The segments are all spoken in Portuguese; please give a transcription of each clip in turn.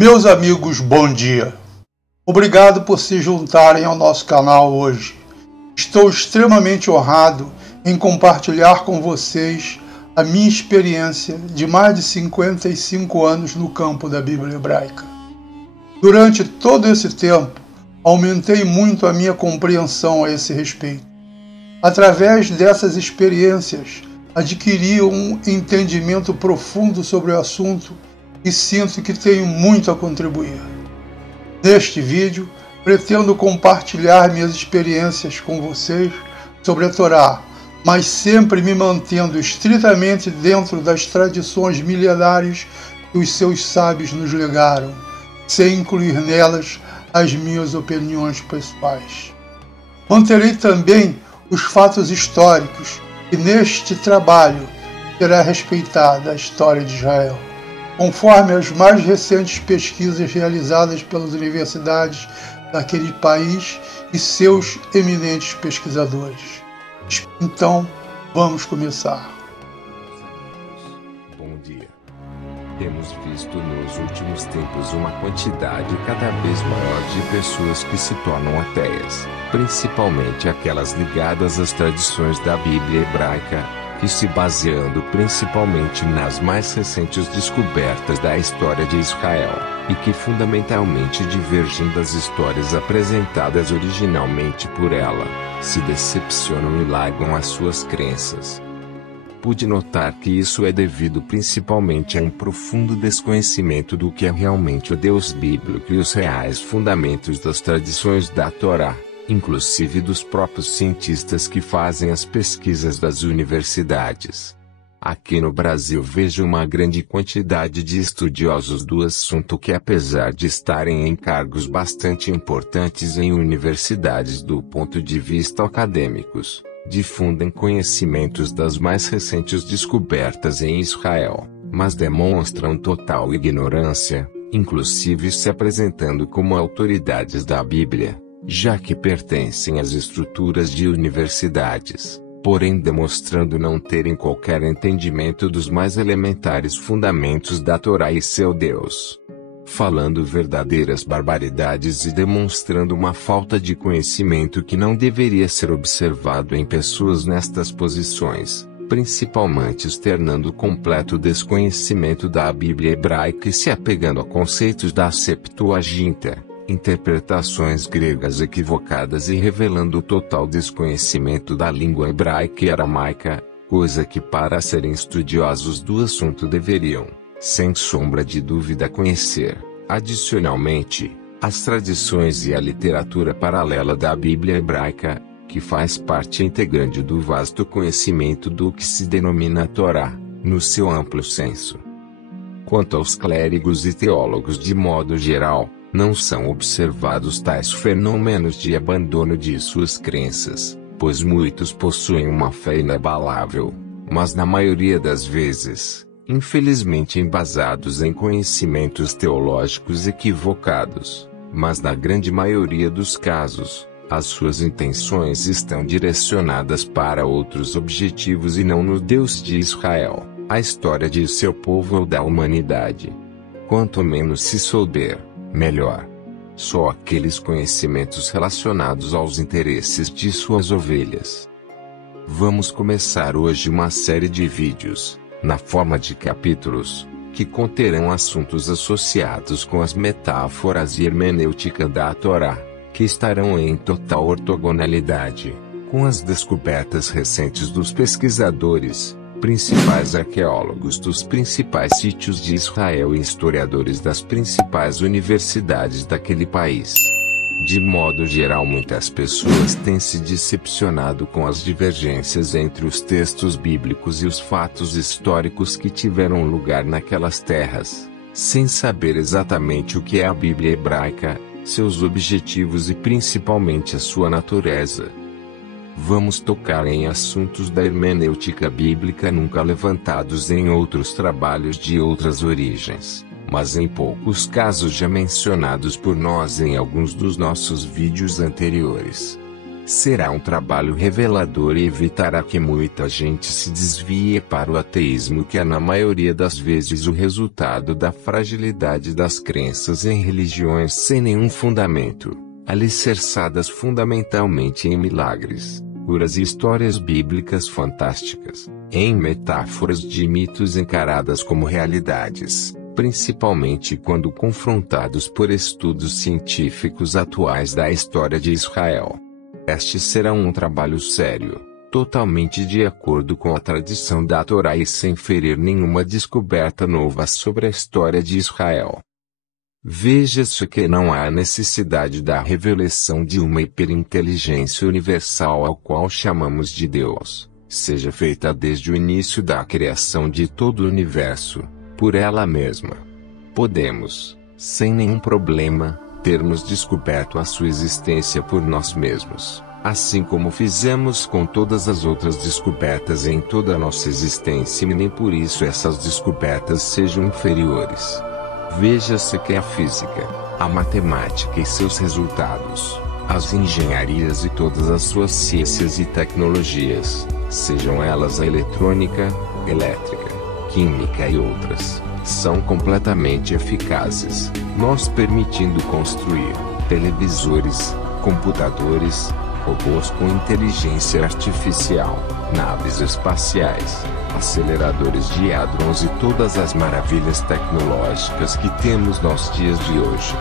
Meus amigos, bom dia. Obrigado por se juntarem ao nosso canal hoje. Estou extremamente honrado em compartilhar com vocês a minha experiência de mais de 55 anos no campo da Bíblia hebraica. Durante todo esse tempo, aumentei muito a minha compreensão a esse respeito. Através dessas experiências, adquiri um entendimento profundo sobre o assunto e sinto que tenho muito a contribuir. Neste vídeo, pretendo compartilhar minhas experiências com vocês sobre a Torá, mas sempre me mantendo estritamente dentro das tradições milenares que os seus sábios nos legaram, sem incluir nelas as minhas opiniões pessoais. Manterei também os fatos históricos e neste trabalho será respeitada a história de Israel, conforme as mais recentes pesquisas realizadas pelas universidades daquele país e seus eminentes pesquisadores. Então, vamos começar. Bom dia. Temos visto nos últimos tempos uma quantidade cada vez maior de pessoas que se tornam ateias, principalmente aquelas ligadas às tradições da Bíblia hebraica, que se baseando principalmente nas mais recentes descobertas da história de Israel, e que fundamentalmente divergem das histórias apresentadas originalmente por ela, se decepcionam e largam as suas crenças. Pude notar que isso é devido principalmente a um profundo desconhecimento do que é realmente o Deus bíblico e os reais fundamentos das tradições da Torá, inclusive dos próprios cientistas que fazem as pesquisas das universidades. Aqui no Brasil vejo uma grande quantidade de estudiosos do assunto que, apesar de estarem em cargos bastante importantes em universidades do ponto de vista acadêmicos, difundem conhecimentos das mais recentes descobertas em Israel, mas demonstram total ignorância, inclusive se apresentando como autoridades da Bíblia, já que pertencem às estruturas de universidades, porém demonstrando não terem qualquer entendimento dos mais elementares fundamentos da Torá e seu Deus, falando verdadeiras barbaridades e demonstrando uma falta de conhecimento que não deveria ser observado em pessoas nestas posições, principalmente externando completo desconhecimento da Bíblia hebraica e se apegando a conceitos da Septuaginta, interpretações gregas equivocadas e revelando total desconhecimento da língua hebraica e aramaica, coisa que para serem estudiosos do assunto deveriam, sem sombra de dúvida, conhecer. Adicionalmente, as tradições e a literatura paralela da Bíblia hebraica, que faz parte integrante do vasto conhecimento do que se denomina Torá, no seu amplo senso. Quanto aos clérigos e teólogos de modo geral, não são observados tais fenômenos de abandono de suas crenças, pois muitos possuem uma fé inabalável, mas na maioria das vezes, infelizmente embasados em conhecimentos teológicos equivocados, mas na grande maioria dos casos, as suas intenções estão direcionadas para outros objetivos e não no Deus de Israel, a história de seu povo ou da humanidade. Quanto menos se souber, melhor. Só aqueles conhecimentos relacionados aos interesses de suas ovelhas. Vamos começar hoje uma série de vídeos, na forma de capítulos, que conterão assuntos associados com as metáforas e hermenêutica da Torá, que estarão em total ortogonalidade com as descobertas recentes dos pesquisadores, principais arqueólogos dos principais sítios de Israel e historiadores das principais universidades daquele país. De modo geral, muitas pessoas têm se decepcionado com as divergências entre os textos bíblicos e os fatos históricos que tiveram lugar naquelas terras, sem saber exatamente o que é a Bíblia hebraica, seus objetivos e principalmente a sua natureza. Vamos tocar em assuntos da hermenêutica bíblica nunca levantados em outros trabalhos de outras origens, mas em poucos casos já mencionados por nós em alguns dos nossos vídeos anteriores. Será um trabalho revelador e evitará que muita gente se desvie para o ateísmo, que é na maioria das vezes o resultado da fragilidade das crenças em religiões sem nenhum fundamento, alicerçadas fundamentalmente em milagres, curas e histórias bíblicas fantásticas, em metáforas de mitos encaradas como realidades, principalmente quando confrontados por estudos científicos atuais da história de Israel. Este será um trabalho sério, totalmente de acordo com a tradição da Torá e sem ferir nenhuma descoberta nova sobre a história de Israel. Veja-se que não há necessidade da revelação de uma hiperinteligência universal ao qual chamamos de Deus, seja feita desde o início da criação de todo o universo, por ela mesma. Podemos, sem nenhum problema, termos descoberto a sua existência por nós mesmos, assim como fizemos com todas as outras descobertas em toda a nossa existência, e nem por isso essas descobertas sejam inferiores. Veja-se que a física, a matemática e seus resultados, as engenharias e todas as suas ciências e tecnologias, sejam elas a eletrônica, elétrica, química e outras, são completamente eficazes, nos permitindo construir televisores, computadores, robôs com inteligência artificial, naves espaciais, aceleradores de hadrons e todas as maravilhas tecnológicas que temos nos dias de hoje.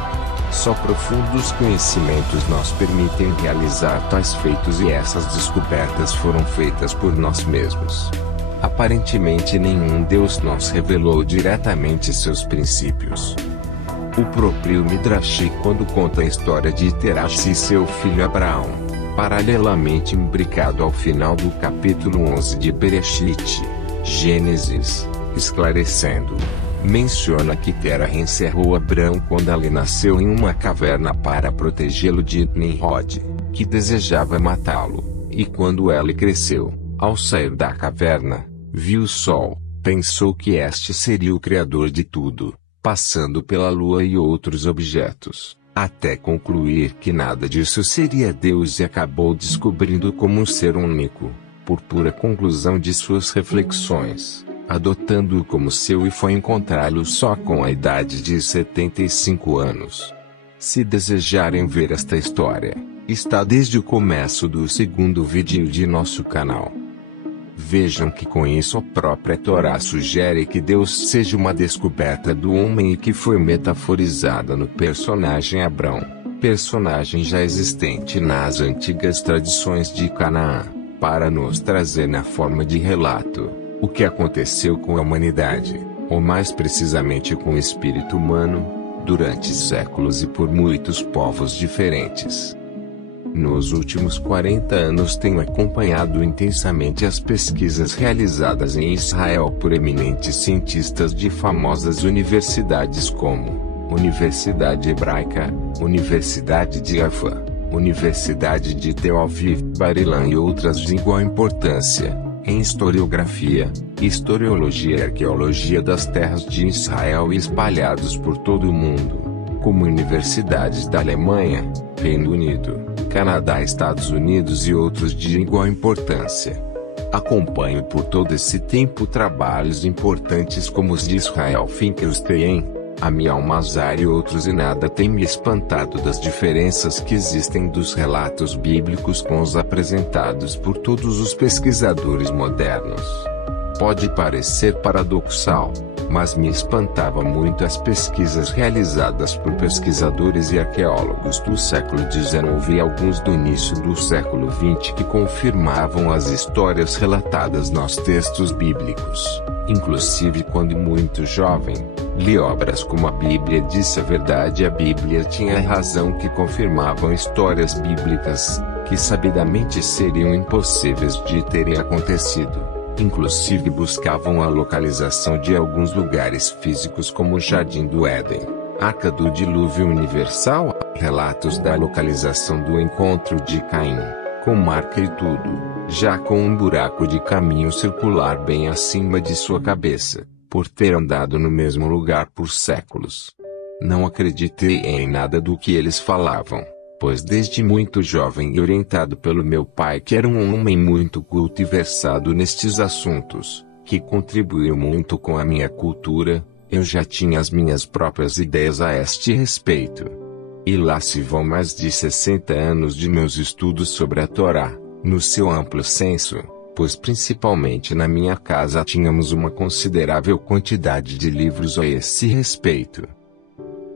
Só profundos conhecimentos nos permitem realizar tais feitos, e essas descobertas foram feitas por nós mesmos. Aparentemente nenhum Deus nos revelou diretamente seus princípios. O próprio Midrash, quando conta a história de Terash e seu filho Abraão, paralelamente imbricado ao final do capítulo 11 de Bereshit, Gênesis, esclarecendo, menciona que Terah encerrou Abraão quando ele nasceu em uma caverna para protegê-lo de Nimrod, que desejava matá-lo, e quando ele cresceu, ao sair da caverna, viu o sol, pensou que este seria o criador de tudo, passando pela lua e outros objetos, até concluir que nada disso seria Deus, e acabou descobrindo como um ser único, por pura conclusão de suas reflexões, adotando-o como seu, e foi encontrá-lo só com a idade de 75 anos. Se desejarem ver esta história, está desde o começo do segundo vídeo de nosso canal. Vejam que com isso a própria Torá sugere que Deus seja uma descoberta do homem e que foi metaforizada no personagem Abrão, personagem já existente nas antigas tradições de Canaã, para nos trazer na forma de relato o que aconteceu com a humanidade, ou mais precisamente com o espírito humano, durante séculos e por muitos povos diferentes. Nos últimos 40 anos tenho acompanhado intensamente as pesquisas realizadas em Israel por eminentes cientistas de famosas universidades como Universidade Hebraica, Universidade de Haifa, Universidade de Tel Aviv, Bar-Ilan e outras de igual importância, em historiografia, historiologia e arqueologia das terras de Israel e espalhados por todo o mundo, como universidades da Alemanha, Reino Unido, Canadá, Estados Unidos e outros de igual importância. Acompanho por todo esse tempo trabalhos importantes como os de Israel Finkelstein, Amiel Mazar e outros, e nada tem me espantado das diferenças que existem dos relatos bíblicos com os apresentados por todos os pesquisadores modernos. Pode parecer paradoxal, mas me espantava muito as pesquisas realizadas por pesquisadores e arqueólogos do século XIX e alguns do início do século XX que confirmavam as histórias relatadas nos textos bíblicos. Inclusive, quando muito jovem, li obras como A Bíblia Disse a Verdade e A Bíblia Tinha Razão, que confirmavam histórias bíblicas que sabidamente seriam impossíveis de terem acontecido. Inclusive buscavam a localização de alguns lugares físicos como o Jardim do Éden, Arca do Dilúvio Universal, relatos da localização do encontro de Caim, com marca e tudo, já com um buraco de caminho circular bem acima de sua cabeça, por ter andado no mesmo lugar por séculos. Não acreditei em nada do que eles falavam. pois desde muito jovem e orientado pelo meu pai, que era um homem muito culto e versado nestes assuntos, que contribuiu muito com a minha cultura, eu já tinha as minhas próprias ideias a este respeito. E lá se vão mais de 60 anos de meus estudos sobre a Torá, no seu amplo senso, pois principalmente na minha casa tínhamos uma considerável quantidade de livros a esse respeito.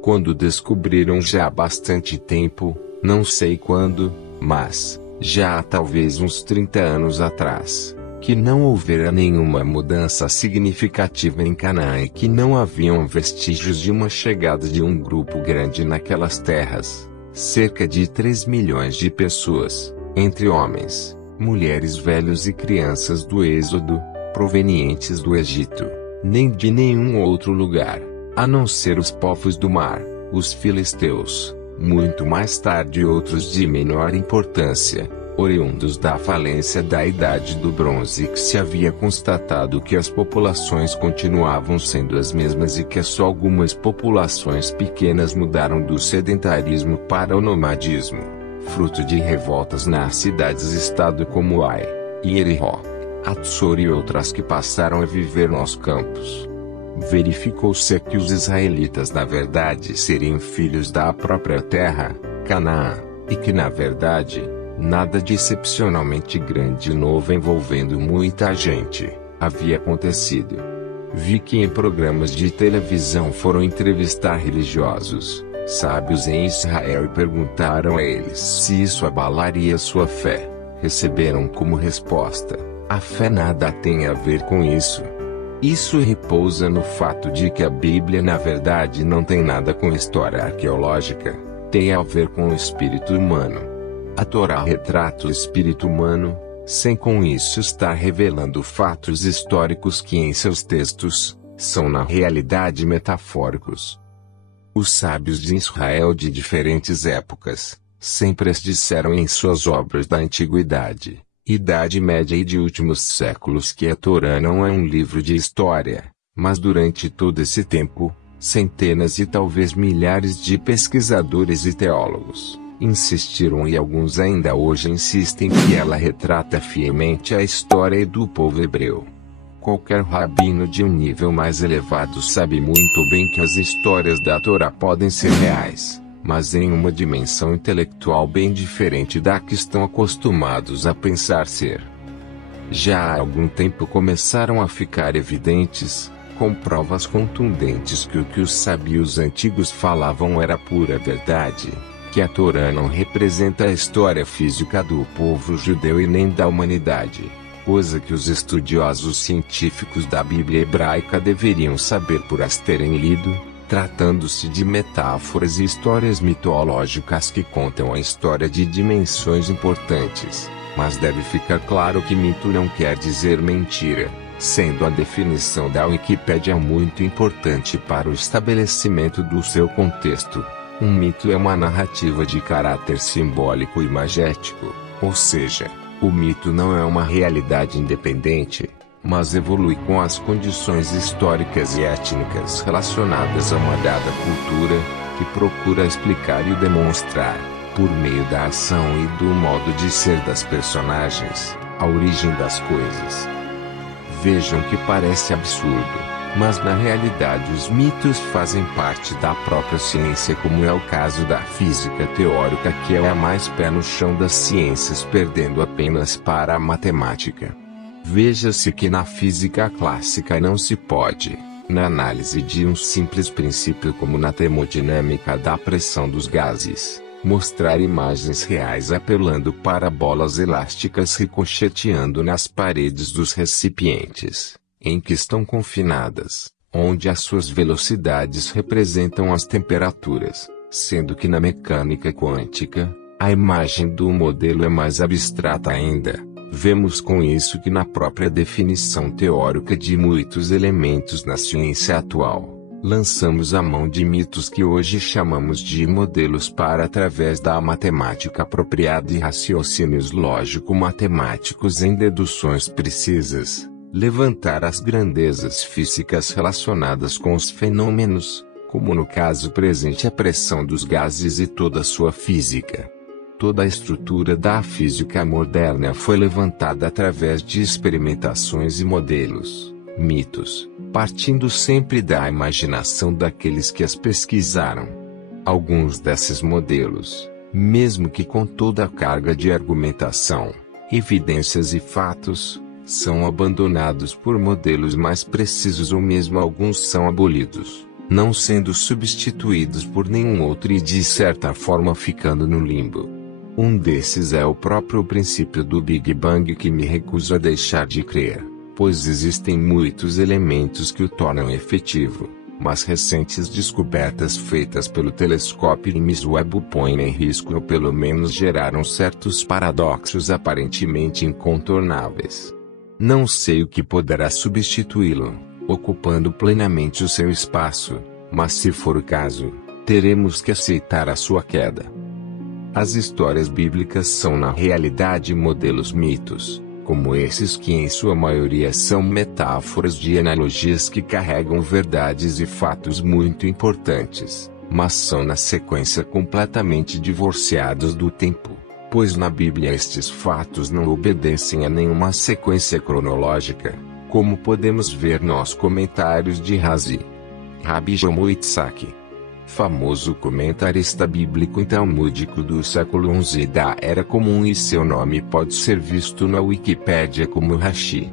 Quando descobriram já há bastante tempo, não sei quando, mas, já há talvez uns 30 anos atrás, que não houvera nenhuma mudança significativa em Canaã e que não haviam vestígios de uma chegada de um grupo grande naquelas terras, cerca de 3 milhões de pessoas, entre homens, mulheres, velhos e crianças do Êxodo, provenientes do Egito, nem de nenhum outro lugar, a não ser os povos do mar, os filisteus, muito mais tarde outros de menor importância, oriundos da falência da Idade do Bronze, que se havia constatado que as populações continuavam sendo as mesmas e que só algumas populações pequenas mudaram do sedentarismo para o nomadismo, fruto de revoltas nas cidades-estado como Ai, Jericó, Atsor e outras que passaram a viver nos campos. Verificou-se que os israelitas na verdade seriam filhos da própria terra, Canaã, e que na verdade, nada de excepcionalmente grande e novo envolvendo muita gente havia acontecido. Vi que em programas de televisão foram entrevistar religiosos, sábios em Israel e perguntaram a eles se isso abalaria sua fé. Receberam como resposta: a fé nada tem a ver com isso. Isso repousa no fato de que a Bíblia na verdade não tem nada com história arqueológica, tem a ver com o espírito humano. A Torá retrata o espírito humano, sem com isso estar revelando fatos históricos que em seus textos, são na realidade metafóricos. Os sábios de Israel de diferentes épocas, sempre as disseram em suas obras da Antiguidade, Idade Média e de últimos séculos que a Torá não é um livro de história, mas durante todo esse tempo, centenas e talvez milhares de pesquisadores e teólogos insistiram e alguns ainda hoje insistem que ela retrata fielmente a história do povo hebreu. Qualquer rabino de um nível mais elevado sabe muito bem que as histórias da Torá podem ser reais, mas em uma dimensão intelectual bem diferente da que estão acostumados a pensar ser. Já há algum tempo começaram a ficar evidentes, com provas contundentes que o que os sábios antigos falavam era pura verdade, que a Torá não representa a história física do povo judeu e nem da humanidade, coisa que os estudiosos científicos da Bíblia hebraica deveriam saber por as terem lido, tratando-se de metáforas e histórias mitológicas que contam a história de dimensões importantes. Mas deve ficar claro que mito não quer dizer mentira, sendo a definição da Wikipédia muito importante para o estabelecimento do seu contexto. Um mito é uma narrativa de caráter simbólico e magético, ou seja, o mito não é uma realidade independente, mas evolui com as condições históricas e étnicas relacionadas a uma dada cultura, que procura explicar e demonstrar, por meio da ação e do modo de ser das personagens, a origem das coisas. Vejam que parece absurdo, mas na realidade os mitos fazem parte da própria ciência, como é o caso da física teórica, que é a mais pé no chão das ciências, perdendo apenas para a matemática. Veja-se que na física clássica não se pode, na análise de um simples princípio como na termodinâmica da pressão dos gases, mostrar imagens reais apelando para bolas elásticas ricocheteando nas paredes dos recipientes em que estão confinadas, onde as suas velocidades representam as temperaturas, sendo que na mecânica quântica, a imagem do modelo é mais abstrata ainda. Vemos com isso que na própria definição teórica de muitos elementos na ciência atual, lançamos a mão de mitos que hoje chamamos de modelos para, através da matemática apropriada e raciocínios lógico-matemáticos em deduções precisas, levantar as grandezas físicas relacionadas com os fenômenos, como no caso presente a pressão dos gases e toda a sua física. Toda a estrutura da física moderna foi levantada através de experimentações e modelos, mitos, partindo sempre da imaginação daqueles que as pesquisaram. Alguns desses modelos, mesmo que com toda a carga de argumentação, evidências e fatos, são abandonados por modelos mais precisos ou mesmo alguns são abolidos, não sendo substituídos por nenhum outro e de certa forma ficando no limbo. Um desses é o próprio princípio do Big Bang que me recuso a deixar de crer, pois existem muitos elementos que o tornam efetivo, mas recentes descobertas feitas pelo telescópio James Webb o põem em risco ou pelo menos geraram certos paradoxos aparentemente incontornáveis. Não sei o que poderá substituí-lo, ocupando plenamente o seu espaço, mas se for o caso, teremos que aceitar a sua queda. As histórias bíblicas são na realidade modelos mitos, como esses que em sua maioria são metáforas de analogias que carregam verdades e fatos muito importantes, mas são na sequência completamente divorciados do tempo, pois na Bíblia estes fatos não obedecem a nenhuma sequência cronológica, como podemos ver nos comentários de Rabbi Shlomo Yitzhak, famoso comentarista bíblico e talmúdico do século XI da Era Comum, e seu nome pode ser visto na Wikipédia como Rashi.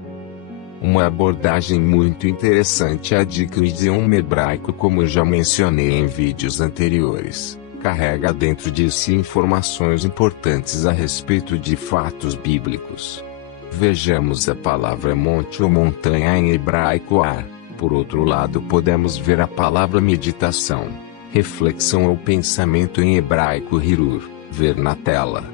Uma abordagem muito interessante é a de que o idioma hebraico, como já mencionei em vídeos anteriores, carrega dentro de si informações importantes a respeito de fatos bíblicos. Vejamos a palavra monte ou montanha em hebraico ar. Por outro lado, podemos ver a palavra meditação, reflexão ou pensamento em hebraico hirur, ver na tela.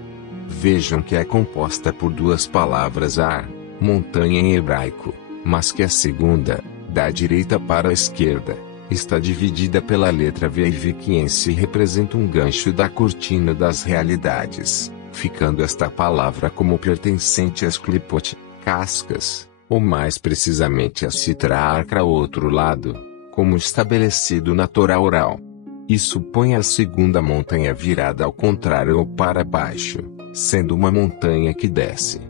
Vejam que é composta por duas palavras ar, montanha em hebraico, mas que a segunda, da direita para a esquerda, está dividida pela letra V e V que em si representa um gancho da cortina das realidades, ficando esta palavra como pertencente às klipot, cascas, ou mais precisamente a Sitra Achra outro lado, como estabelecido na Torá oral. Isso põe a segunda montanha virada ao contrário ou para baixo, sendo uma montanha que desce.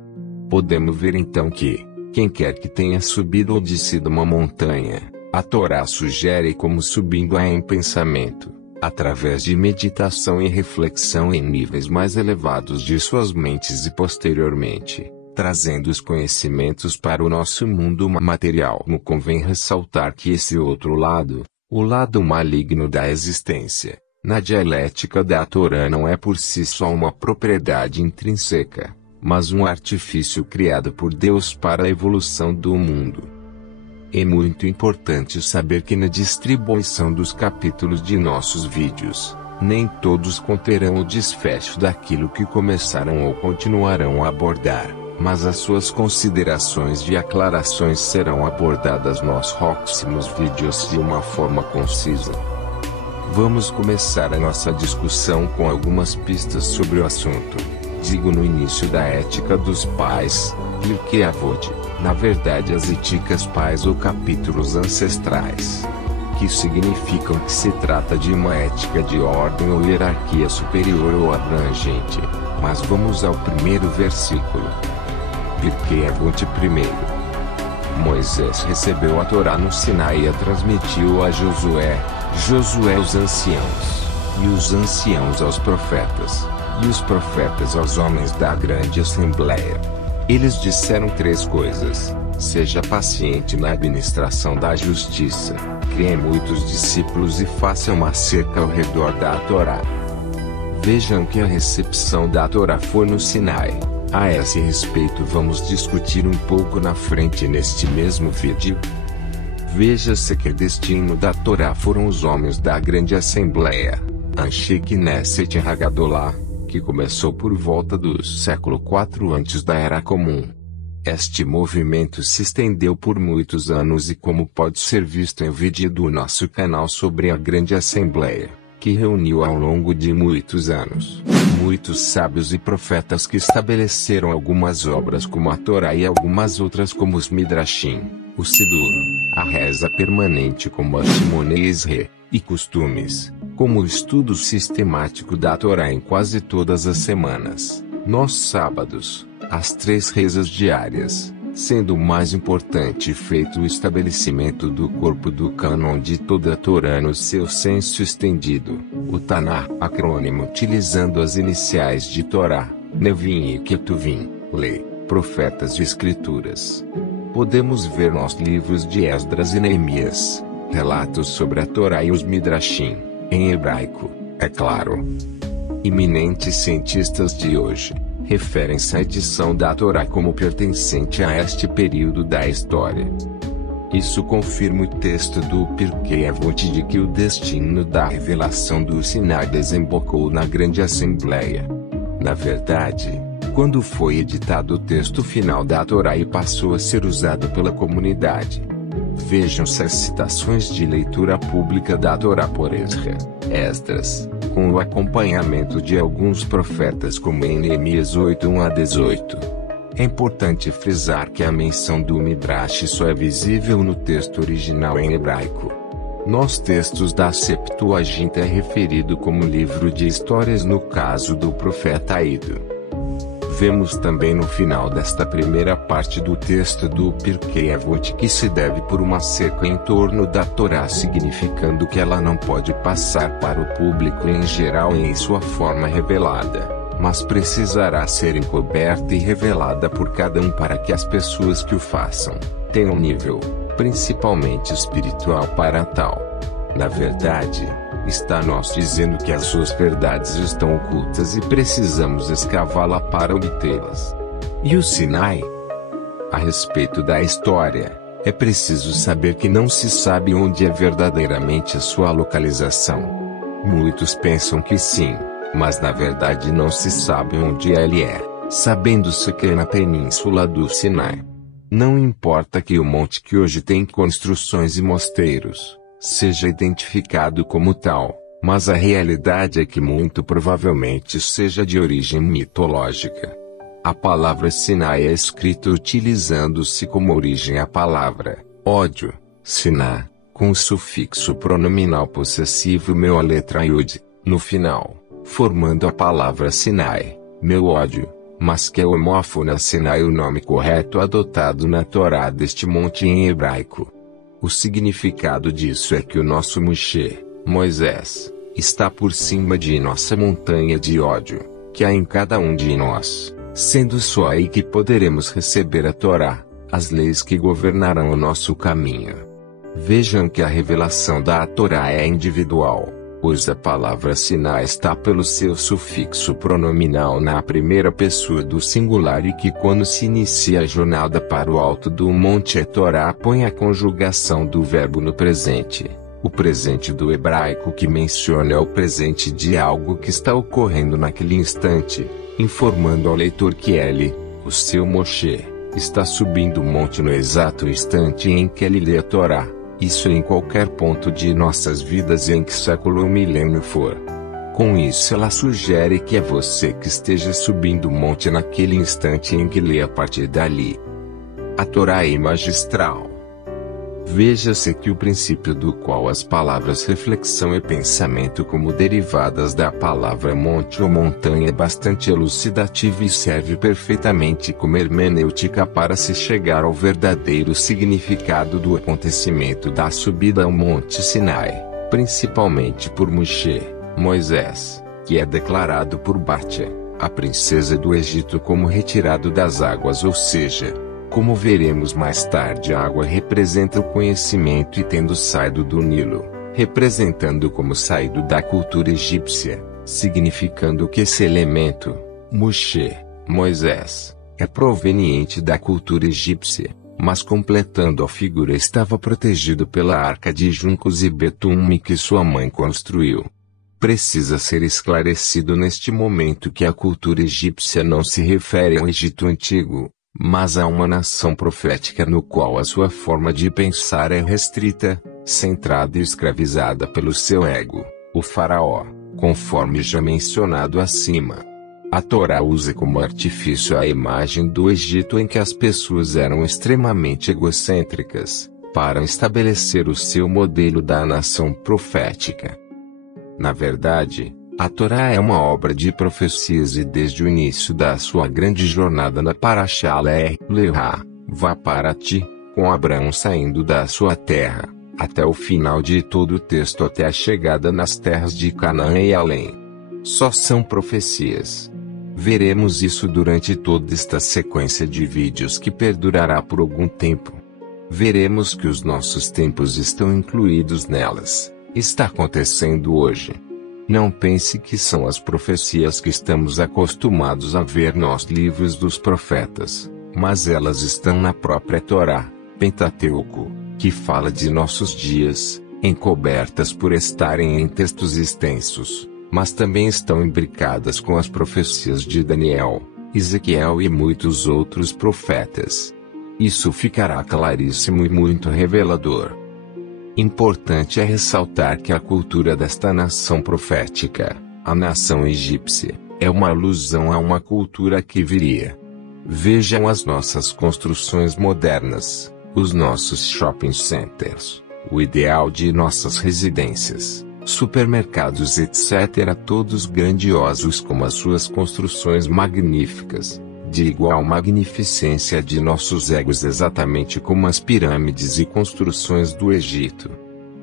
Podemos ver então que, quem quer que tenha subido ou descido uma montanha, a Torá sugere como subindo-a em pensamento, através de meditação e reflexão em níveis mais elevados de suas mentes e posteriormente, trazendo os conhecimentos para o nosso mundo material. Convém ressaltar que esse outro lado, o lado maligno da existência, na dialética da Torá não é por si só uma propriedade intrínseca, mas um artifício criado por Deus para a evolução do mundo. É muito importante saber que na distribuição dos capítulos de nossos vídeos, nem todos conterão o desfecho daquilo que começaram ou continuarão a abordar, mas as suas considerações e aclarações serão abordadas nos próximos vídeos de uma forma concisa. Vamos começar a nossa discussão com algumas pistas sobre o assunto. Digo no início da ética dos pais, Pirkei Avot, na verdade as éticas pais ou capítulos ancestrais, que significam que se trata de uma ética de ordem ou hierarquia superior ou abrangente, mas vamos ao primeiro versículo. Pirkei Avot primeiro. Moisés recebeu a Torá no Sinai e a transmitiu a Josué, Josué aos anciãos, e os anciãos aos profetas, e os profetas aos homens da grande assembleia. Eles disseram três coisas: seja paciente na administração da justiça, crie muitos discípulos e faça uma cerca ao redor da Torá. Vejam que a recepção da Torá foi no Sinai. A esse respeito vamos discutir um pouco na frente neste mesmo vídeo. Veja-se que o destino da Torá foram os homens da grande assembleia, Anshe Knesset Haggadah, que começou por volta do século IV antes da Era Comum. Este movimento se estendeu por muitos anos e, como pode ser visto em vídeo do nosso canal sobre a grande assembleia, que reuniu ao longo de muitos anos muitos sábios e profetas que estabeleceram algumas obras como a Torá e algumas outras como os Midrashim, o Sidur, a reza permanente como a Shimone Esrei, e costumes, como o estudo sistemático da Torá em quase todas as semanas, nos sábados, as 3 rezas diárias, sendo o mais importante feito o estabelecimento do corpo do cânon de toda a Torá no seu senso estendido, o Taná, acrônimo utilizando as iniciais de Torá, Nevim e Ketuvim, lei, profetas e escrituras. Podemos ver nos livros de Esdras e Neemias, relatos sobre a Torá e os Midrashim, em hebraico, é claro. Eminentes cientistas de hoje referem-se à edição da Torá como pertencente a este período da história. Isso confirma o texto do Pirkei Avot de que o destino da revelação do Sinai desembocou na grande assembleia. Na verdade, quando foi editado o texto final da Torá e passou a ser usado pela comunidade. Vejam-se as citações de leitura pública da Torá por Esdras, com o acompanhamento de alguns profetas como em Neemias 8:1-18. É importante frisar que a menção do Midrash só é visível no texto original em hebraico. Nos textos da Septuaginta é referido como livro de histórias no caso do profeta Ido. Vemos também no final desta primeira parte do texto do Pirkei Avot que se deve por uma cerca em torno da Torá, significando que ela não pode passar para o público em geral em sua forma revelada, mas precisará ser encoberta e revelada por cada um para que as pessoas que o façam tenham nível, principalmente espiritual, para tal. Na verdade, está nos dizendo que as suas verdades estão ocultas e precisamos escavá-la para obtê-las. E o Sinai? A respeito da história, é preciso saber que não se sabe onde é verdadeiramente a sua localização. Muitos pensam que sim, mas na verdade não se sabe onde ele é, sabendo-se que é na península do Sinai. Não importa que o monte que hoje tem construções e mosteiros seja identificado como tal, mas a realidade é que muito provavelmente seja de origem mitológica. A palavra Sinai é escrita utilizando-se como origem a palavra ódio, Siná, com o sufixo pronominal possessivo meu, a letra Yud, no final, formando a palavra Sinai, meu ódio, mas que é homófona Sinai, o nome correto adotado na Torá deste monte em hebraico. O significado disso é que o nosso Moshe, Moisés, está por cima de nossa montanha de ódio, que há em cada um de nós, sendo só aí que poderemos receber a Torá, as leis que governarão o nosso caminho. Vejam que a revelação da Torá é individual, pois a palavra Sinai está pelo seu sufixo pronominal na primeira pessoa do singular e que quando se inicia a jornada para o alto do monte Torá põe a conjugação do verbo no presente. O presente do hebraico que menciona é o presente de algo que está ocorrendo naquele instante, informando ao leitor que ele, o seu Moshe, está subindo o monte no exato instante em que ele lê a Torá. Isso em qualquer ponto de nossas vidas e em que século ou milênio for. Com isso ela sugere que é você que esteja subindo o monte naquele instante em que lê a partir dali. A Torá é magistral. Veja-se que o princípio do qual as palavras reflexão e pensamento como derivadas da palavra monte ou montanha é bastante elucidativo e serve perfeitamente como hermenêutica para se chegar ao verdadeiro significado do acontecimento da subida ao monte Sinai, principalmente por Moshe, Moisés, que é declarado por Batia, a princesa do Egito, como retirado das águas, ou seja, como veremos mais tarde, a água representa o conhecimento e tendo saído do Nilo, representando como saído da cultura egípcia, significando que esse elemento, Moshe, Moisés, é proveniente da cultura egípcia, mas completando a figura estava protegido pela arca de juncos e betume que sua mãe construiu. Precisa ser esclarecido neste momento que a cultura egípcia não se refere ao Egito Antigo, mas há uma nação profética no qual a sua forma de pensar é restrita, centrada e escravizada pelo seu ego, o faraó, conforme já mencionado acima. A Torá usa como artifício a imagem do Egito em que as pessoas eram extremamente egocêntricas, para estabelecer o seu modelo da nação profética. Na verdade, a Torá é uma obra de profecias e desde o início da sua grande jornada na Parashá Lech-Lecha, vá para ti, com Abraão saindo da sua terra, até o final de todo o texto até a chegada nas terras de Canaã e além. Só são profecias. Veremos isso durante toda esta sequência de vídeos que perdurará por algum tempo. Veremos que os nossos tempos estão incluídos nelas. Está acontecendo hoje. Não pense que são as profecias que estamos acostumados a ver nos livros dos profetas, mas elas estão na própria Torá, Pentateuco, que fala de nossos dias, encobertas por estarem em textos extensos, mas também estão imbricadas com as profecias de Daniel, Ezequiel e muitos outros profetas. Isso ficará claríssimo e muito revelador. Importante é ressaltar que a cultura desta nação profética, a nação egípcia, é uma alusão a uma cultura que viria. Vejam as nossas construções modernas, os nossos shopping centers, o ideal de nossas residências, supermercados etc. Todos grandiosos como as suas construções magníficas, de igual magnificência de nossos egos exatamente como as pirâmides e construções do Egito.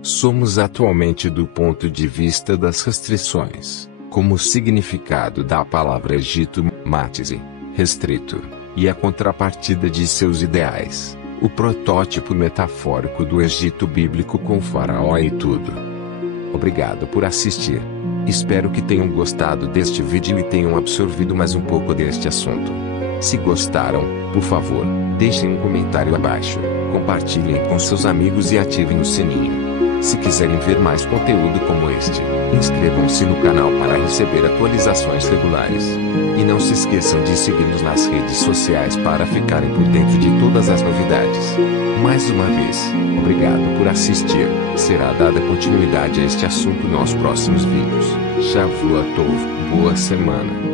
Somos atualmente do ponto de vista das restrições, como o significado da palavra Egito, matize, restrito, e a contrapartida de seus ideais, o protótipo metafórico do Egito bíblico com Faraó e tudo. Obrigado por assistir. Espero que tenham gostado deste vídeo e tenham absorvido mais um pouco deste assunto. Se gostaram, por favor, deixem um comentário abaixo, compartilhem com seus amigos e ativem o sininho. Se quiserem ver mais conteúdo como este, inscrevam-se no canal para receber atualizações regulares. E não se esqueçam de seguir-nos nas redes sociais para ficarem por dentro de todas as novidades. Mais uma vez, obrigado por assistir. Será dada continuidade a este assunto nos próximos vídeos. Shavua Tov, boa semana.